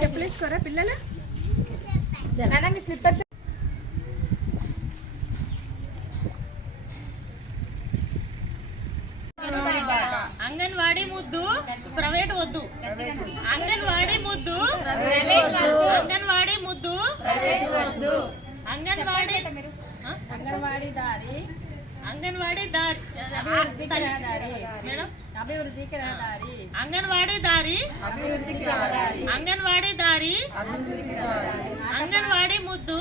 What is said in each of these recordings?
చెప్పలేసుకోరా పిల్లలు? నాన్న మీ స్లిప్పర్స్ అంగన్వాడీ ముద్దు ప్రైవేట్ వద్దు. అంగన్వాడీ ముద్దు అంగన్వాడీ ముద్దు అంగన్వాడీ? అంగన్వాడీ దారి. అంగన్వాడీ దారి. మేడం? అభివృద్ధికి రహదారి అంగన్వాడీ దారి. అంగన్వాడీ దారి. అంగన్వాడీ ముద్దు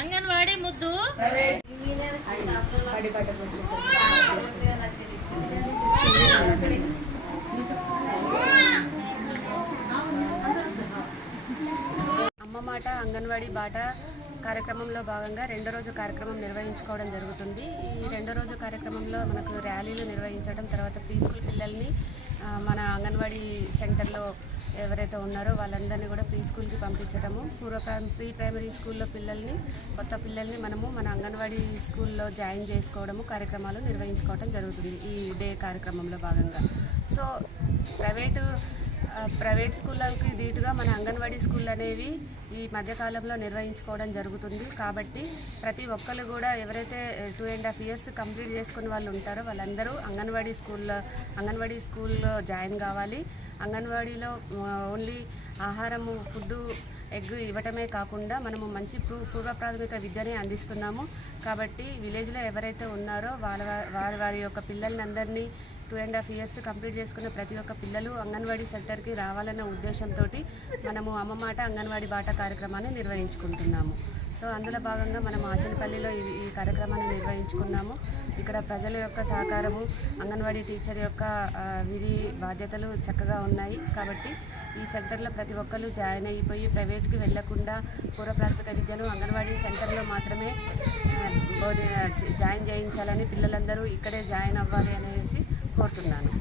అంగన్వాడీ ముద్దు. బాట అంగన్వాడీ బాట కార్యక్రమంలో భాగంగా రెండో రోజు కార్యక్రమం నిర్వహించుకోవడం జరుగుతుంది. ఈ రెండో రోజు కార్యక్రమంలో మనకు ర్యాలీలు నిర్వహించడం తర్వాత ప్రీ స్కూల్ పిల్లల్ని మన అంగన్వాడీ సెంటర్లో ఎవరైతే ఉన్నారో వాళ్ళందరినీ కూడా ప్రీ స్కూల్కి పంపించడము. పూర్వ ప్రీ ప్రైమరీ స్కూల్లో పిల్లల్ని కొత్త పిల్లల్ని మనము మన అంగన్వాడీ స్కూల్లో జాయిన్ చేసుకోవడము కార్యక్రమాలు నిర్వహించుకోవడం జరుగుతుంది ఈ డే కార్యక్రమంలో భాగంగా. సో ప్రైవేటు ప్రైవేట్ స్కూళ్ళకి ధీటుగా మన అంగన్వాడీ స్కూల్ అనేవి ఈ మధ్యకాలంలో నిర్వహించుకోవడం జరుగుతుంది. కాబట్టి ప్రతి ఒక్కరు కూడా ఎవరైతే two and half years complete చేసుకున్న వాళ్ళు ఉంటారో వాళ్ళందరూ అంగన్వాడీ స్కూల్లో అంగన్వాడీ స్కూల్లో జాయిన్ కావాలి. అంగన్వాడీలో ఓన్లీ ఆహారము ఫుడ్డు ఎగ్ ఇవ్వటమే కాకుండా మనము మంచి పూర్వ ప్రాథమిక విద్యనే అందిస్తున్నాము. కాబట్టి విలేజ్లో ఎవరైతే ఉన్నారో వాళ్ళ వారి వారి యొక్క పిల్లల్ని two and half years complete చేసుకున్న ప్రతి ఒక్క పిల్లలు అంగన్వాడీ సెంటర్కి రావాలన్న ఉద్దేశంతో మనము అమ్మ మాట అంగన్వాడీ బాట కార్యక్రమాన్ని నిర్వహించుకుంటున్నాము. సో అందులో భాగంగా మనం ఆచనపల్లిలో ఈ ఈ కార్యక్రమాన్ని నిర్వహించుకున్నాము. ఇక్కడ ప్రజల యొక్క సహకారము అంగన్వాడీ టీచర్ యొక్క విధి బాధ్యతలు చక్కగా ఉన్నాయి. కాబట్టి ఈ సెంటర్లో ప్రతి ఒక్కరు జాయిన్ అయిపోయి ప్రైవేట్కి వెళ్ళకుండా పూర్వ ప్రాథమిక విద్యను అంగన్వాడీ సెంటర్లో మాత్రమే జాయిన్ చేయించాలని పిల్లలందరూ ఇక్కడే జాయిన్ అవ్వాలి అనేసి కోరుతున్నాను.